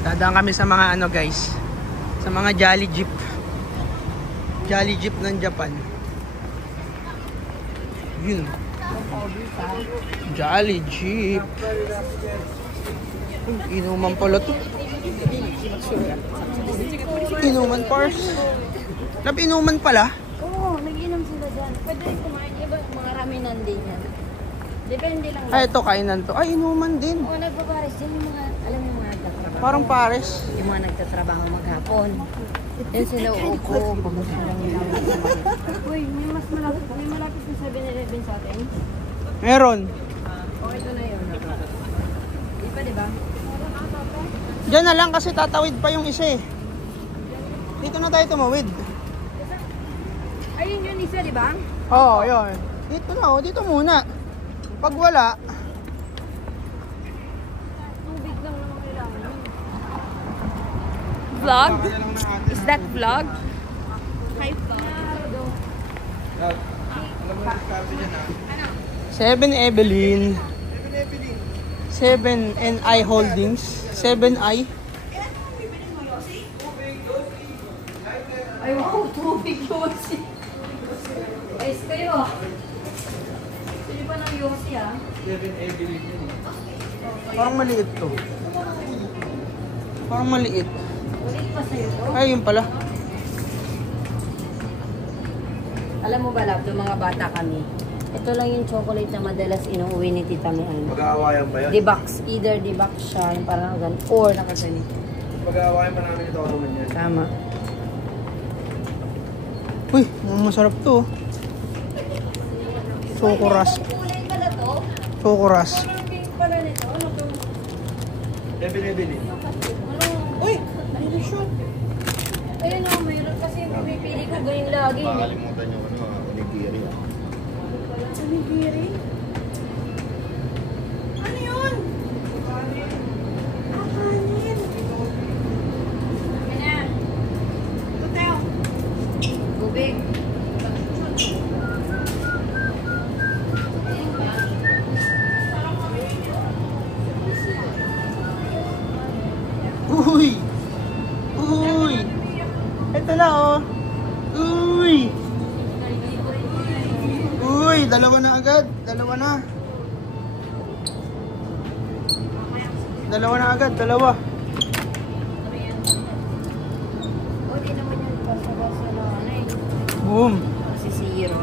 Dadaan kami sa mga ano guys, sa mga Jolly Jeep. Jolly Jeep ng Japan. Yun. Jolly Jeep. Inuman pala to. Inuman pars. Inuman pala? Oo, nag-inom sila dyan. Pwede rin kumain. Iba, mga raminan din yan. Depende lang. Ay, ito, kainan to. Ay, inuman din. Oo, nagpapares. Yan yung mga, alam yung mga nagtatrabaho. Parang pares. Yung mga nagtatrabaho maghapon. Yan sila uupo. Pumunta lang nila. Uy, may mas malapit. May malapit yung 7-Eleven sa atin. Meron. Okay, ito na yun. Di pa, di ba? Diyan na lang kasi tatawid pa yung isa eh. Dito na tayo tumawid. Ayun yun isa, di ba? Oo, yun. Dito na, oh. Dito muna. Pag wala, Tubig lang naman kailangan. Vlog? Is that vlog? Hi, vlog. 7-Evelyn. 7NI Holdings. 7I. Ay, wow, tubig Yossi. Ay, kayo. Sili pa ng Yossi, ah. 7-Evelyn. Parang maliit to. Parang maliit. Ulit pa sa'yo to. Ay, yun pala. Alam mo ba, love, yung mga bata kami, ito lang yung chocolate na madalas inuuwi ni Tita Mian. Mag-aawayan ba yan? Dibox. Either dibox siya, yung parang ganun, or nakaganito. Mag-aawayan pa namin ito naman yan. Tama. Uy, masarap to. Chocoras. Kulay pala to? Chocoras. Parang pink pala nito. Ano to? Evelyn. Uy, ayun na siya. Ayun o, mayroon kasi pipili ko ganyan lagi. Makakalimutan yung onigiri. Onigiri? Ano yun? Kanin. Kami na. Tuteo. Tubig. Uy! Uy! Ito na oh! Uy! Uy! Dalawa na agad! Dalawa na! Dalawa na agad! Dalawa! O, di naman yung basa-basa na ano eh. Boom! Kasi zero.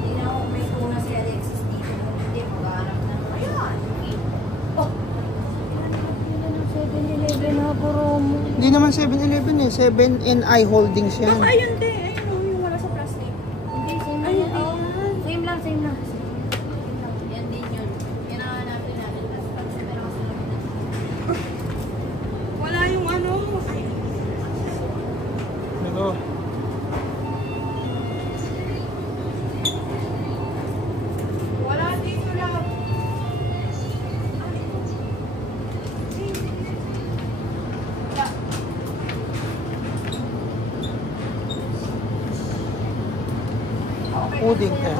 Hindi na ako may kuna si Alexis dito. Hindi, mag-aarap na. Ayan! Oh! Yan ang 7-Eleven na Boromo. Hindi naman 7-Eleven eh. 7NI Holdings yan. Ayun din. Ayun o, yung wala sa plastic. Hindi, same lang yan. Oh, same lang, same lang. Yan din yun. Yan ang hanapin natin. Tapos pag sa meron kasi lang na. Wala yung ano. Ay, Ito. wala dito lang. Pudding eh.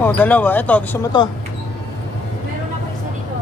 Oh, dalawa. Ito, gusto mo to? Meron ako isa dito.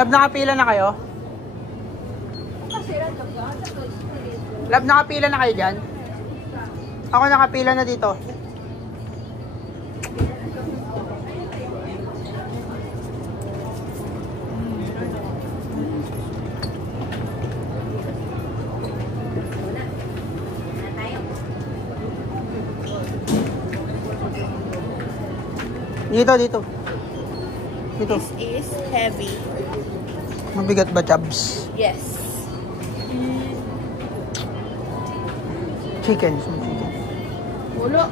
Lab, nakapila na kayo? Lab, nakapila na kayo dyan? Ako nakapila na dito. Dito. Ito. This is heavy. Mabigat ba, Chabs? Yes. Chicken. Some chicken. Wala.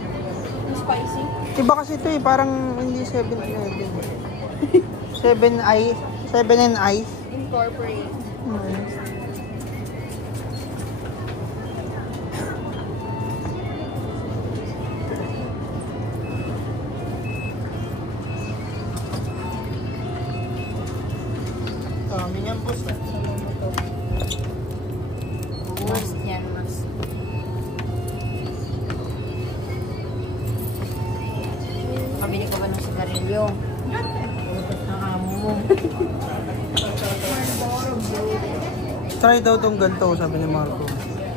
Ang spicy. Iba kasi ito eh. Parang hindi 7-Eleven. 7 and I. Incorporate. Dami niyan, boss. Mas yan, mas. Kabili ko ba ng sigarilyo? Utos na kamo mo. Try daw tong ganito, sabi ni Marco.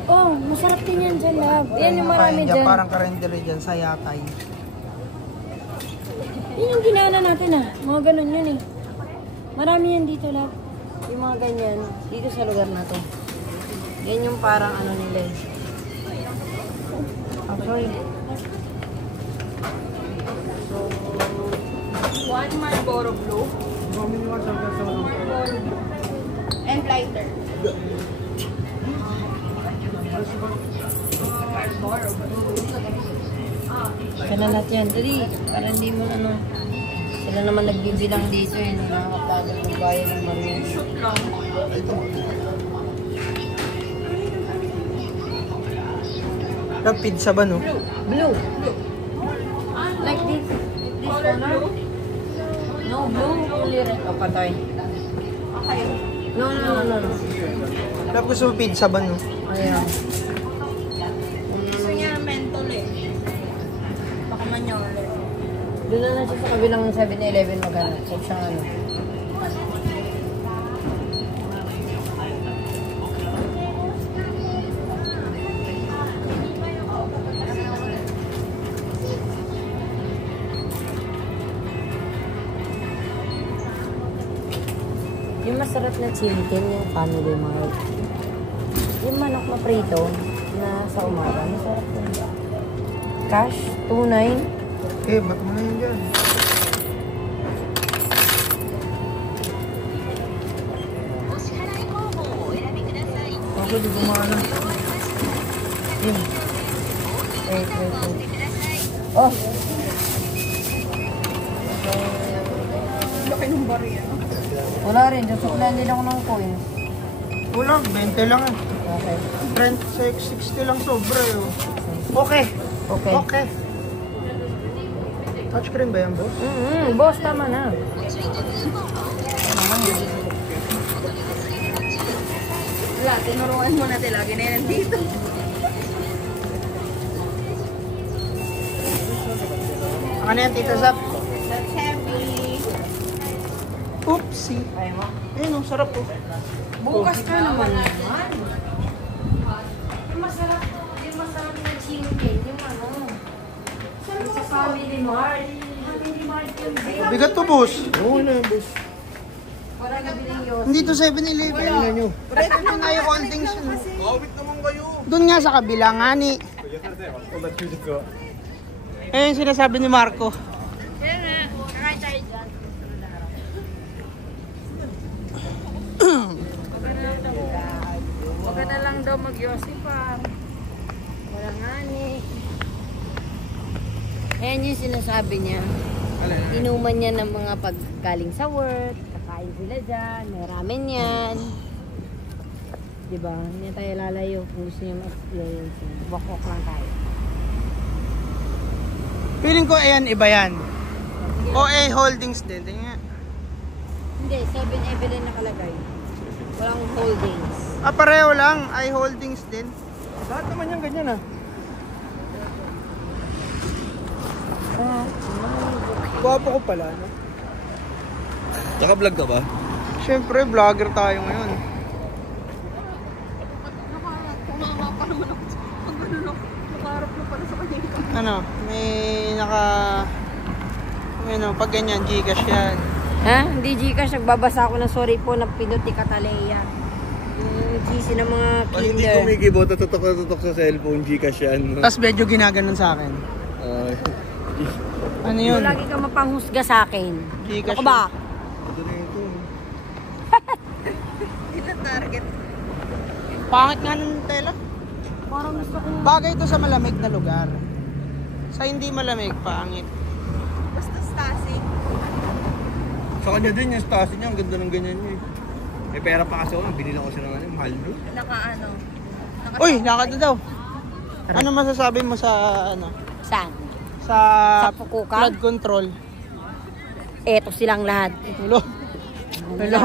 Oh, masarap din yan dyan, love. Yan yung marami Kain dyan. Parang karendere dyan sa Yatay. Yun yung ginana natin mga ganun yun eh. Marami yan dito, love. Yung mga ganyan, dito sa lugar na to. Yan yung parang ano nila eh. Sorry. One Marlboro Blue. And lighter. Kanalat yan. Dali, para hindi mo ano. Sila naman nagbibilang dito eh. Nakakapagod ng bayan ng marami. Love pizza ba, no? Blue. Like this. This color. No, blue. Only red. O, patay. Okay. No. Love gusto mo pizza ba, no? Ayan. Gusto niya mentol eh. Baka manyole. Doon na lang siya sa kabilang 7-Eleven maghanap. Huwag siyang ano. Yung masarap na chicken, yung Family Mart. Yung manok na prito na sa umaga, masarap yun. Cash, 2.9. Eh, ba't mo na yun dyan? Ako, di gumana. Yun. Wait. Oh! Laki ng barya. Wala rin, susuklan din ako ng coins. Wala, 20 lang eh. Okay. Brent, 60 lang sobra eh. oh. Okay. Okay. Touchscreen ba yan, boss? Boss, tama na. Wala, tinuruan mo natin lagi na yan dito. Ano yan, Tita Zap? That's heavy. Oopsie. Kaya mo? Ayun, oh, sarap oh. Bukas ka naman. Yung masarap na chicken, yung ano. Sa Family Mart. Family Mart yung big. Bigat to, boss. Oo na, boss. Wala na biling yun. Hindi to 7-Eleven. Ano nyo? Ito na nga yung konting siya. Kawit naman kayo. Doon nga sa kabila nga ni. Ayun sinasabi ni Marco. Kaya nga, kakain tayo dyan. Huwag ka na lang daw mag-yosipan. Wala nga ni. Ayan yung sinasabi niya. Inuman niya ng mga paggaling sa work. Kakain sila dyan. May ramen yan. Diba? Hindi tayo lalayo kung gusto niya ma-experience yan. Walk-walk lang tayo. Feeling ko ayan, iba yan. OA Holdings din. Tingnan nga. Hindi, 7-Eleven nakalagay. Walang holdings. Ah, pareho lang. I Holdings din. Lahat naman yung ganyan ah. Guwapo ko pala, no? Naka-vlog ka ba? Siyempre, vlogger tayo ngayon. Kumama pa naman ako. Pag ganun ako, nakaharap na pala sa kanya. Ano, may ano, pag ganyan, Gcash yan. Ha? Hindi Gcash. Nagbabasa ako ng sorry po na pinuti Cataleya. Yung GC ng mga Pag hindi kinder. kumikibo, tutok sa cellphone, Gcash yan. Tapos medyo ginaganon sa akin. Ano yun? Lagi ka mapanghusga sa akin. Gcash Ako ba? Ito na ito. Ito target. Pangit nga ng tela. Parang gusto ko. Bagay ito sa malamig na lugar. Sa hindi malamig, pangit. Basta Stasi. Sa kanya din yung Stasi niya, ang ganda ng ganyan niya eh. May pera pa kasi ako, binila ko siya ng ano, mahal doon. Naka ano. Uy, lakad na daw. Ano masasabi mo sa ano? Saan? Sa Sa Fukuoka? flood control? Eto silang lahat. Wala. Wala.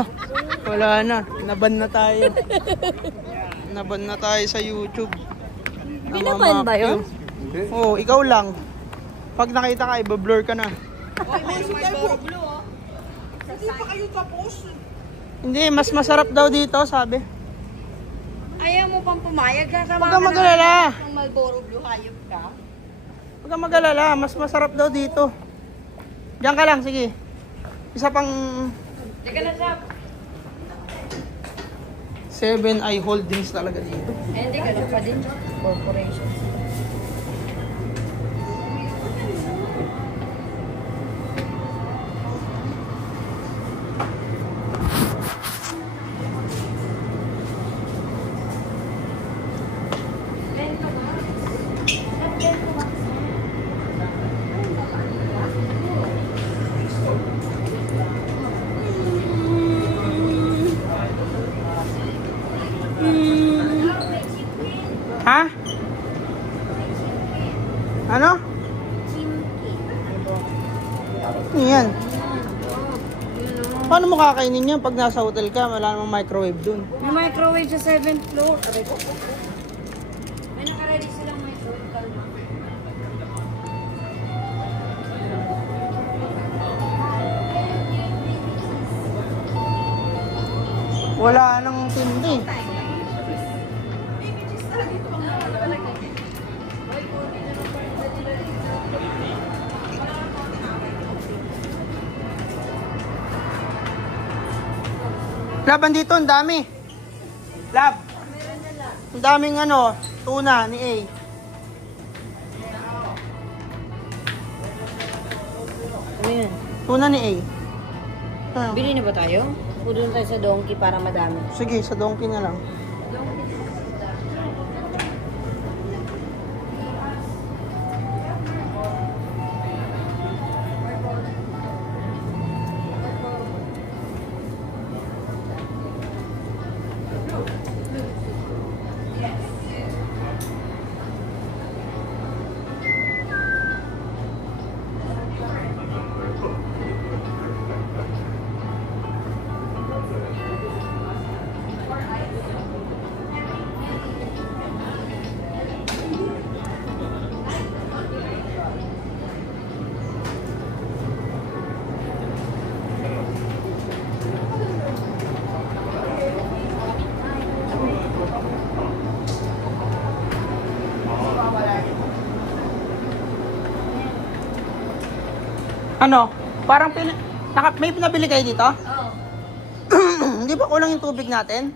Wala na. Naban na tayo. Naban na tayo sa YouTube. Binaban ba yun? Oo, ikaw lang. Pag nakita ka, iba-blur ka na. Hindi, mas masarap daw dito, sabi. Ayaw mo pang pumayag. Huwag kang mag-alala. Ang Marlboro Blue, hayop ka. Huwag kang mag-alala. Mas masarap daw dito. Diyan ka lang, sige. Isa pang Teka na siya. 7 Holdings talaga dito. Hindi ka pa din. Corporation. Ha? Ano? Ano yan? Paano mo kakainin yan pag nasa hotel ka? Wala namang microwave dun. May microwave sa 7th floor. May naka-ready silang microwave. Kalma. Wala nang tindi. Laban dito, ang dami. Lab. Ang daming ano, tuna ni A. Ano yun? Tuna ni A. Ah, Bili na ba tayo? O doon tayo sa donkey para madami. sige, sa donkey na lang. Ano? Parang may pinabili kayo dito? Oo. Hindi ba kulang yung tubig natin?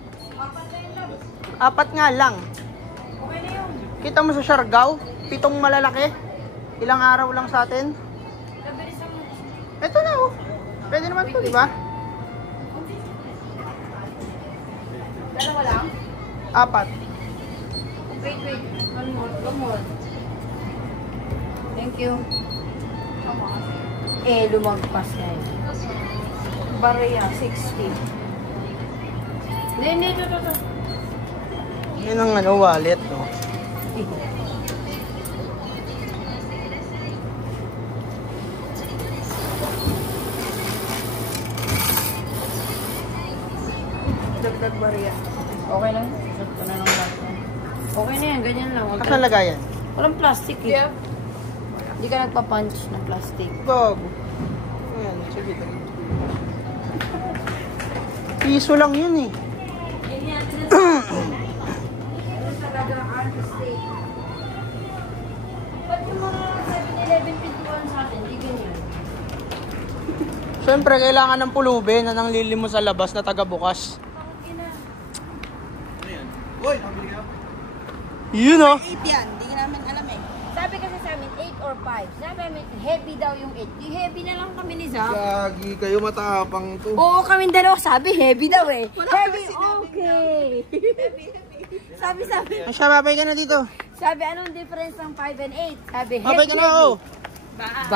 4 nga lang. Okay na yun. Kita mo sa Siargao, 7 malalaki. Ilang araw lang sa atin. Nabilisan mo. Ito na oh. Pwede naman to, di ba? Dalawa lang? 4. Wait. One more. Thank you. Lumagpas na yun. Barya, 60. Hindi. Yun ang ano, wallet, no? Dagdag barya. Okay lang. Susot ko na ng lahat. Okay na yan, ganyan lang. Huwag Saan lagayan? Walang plastic eh. Yeah. Hindi ka nagpa-punch ng plastic. Gog. Ayan, sige. Piso lang yun eh. Ba't yung mga 7-Eleven pintuan sa atin, di ganyan? Siyempre, kailangan ng pulubi na nanglili mo sa labas na taga-bukas. Uy, nabili ka? Yun oh. 8 yan, hindi namin alam eh. sabi kasi sa amin 8 or 5. Sabi namin heavy daw yung 8. Di heavy na lang kami ni Zach. Gagi, kayo matapang to. Oo, kami dalawa sabi heavy daw eh. Heavy, okay. Sabi. Asya, babay ka na dito. Sabi, anong difference ng 5 and 8? Sabi, Babay ka na, oh. Bye.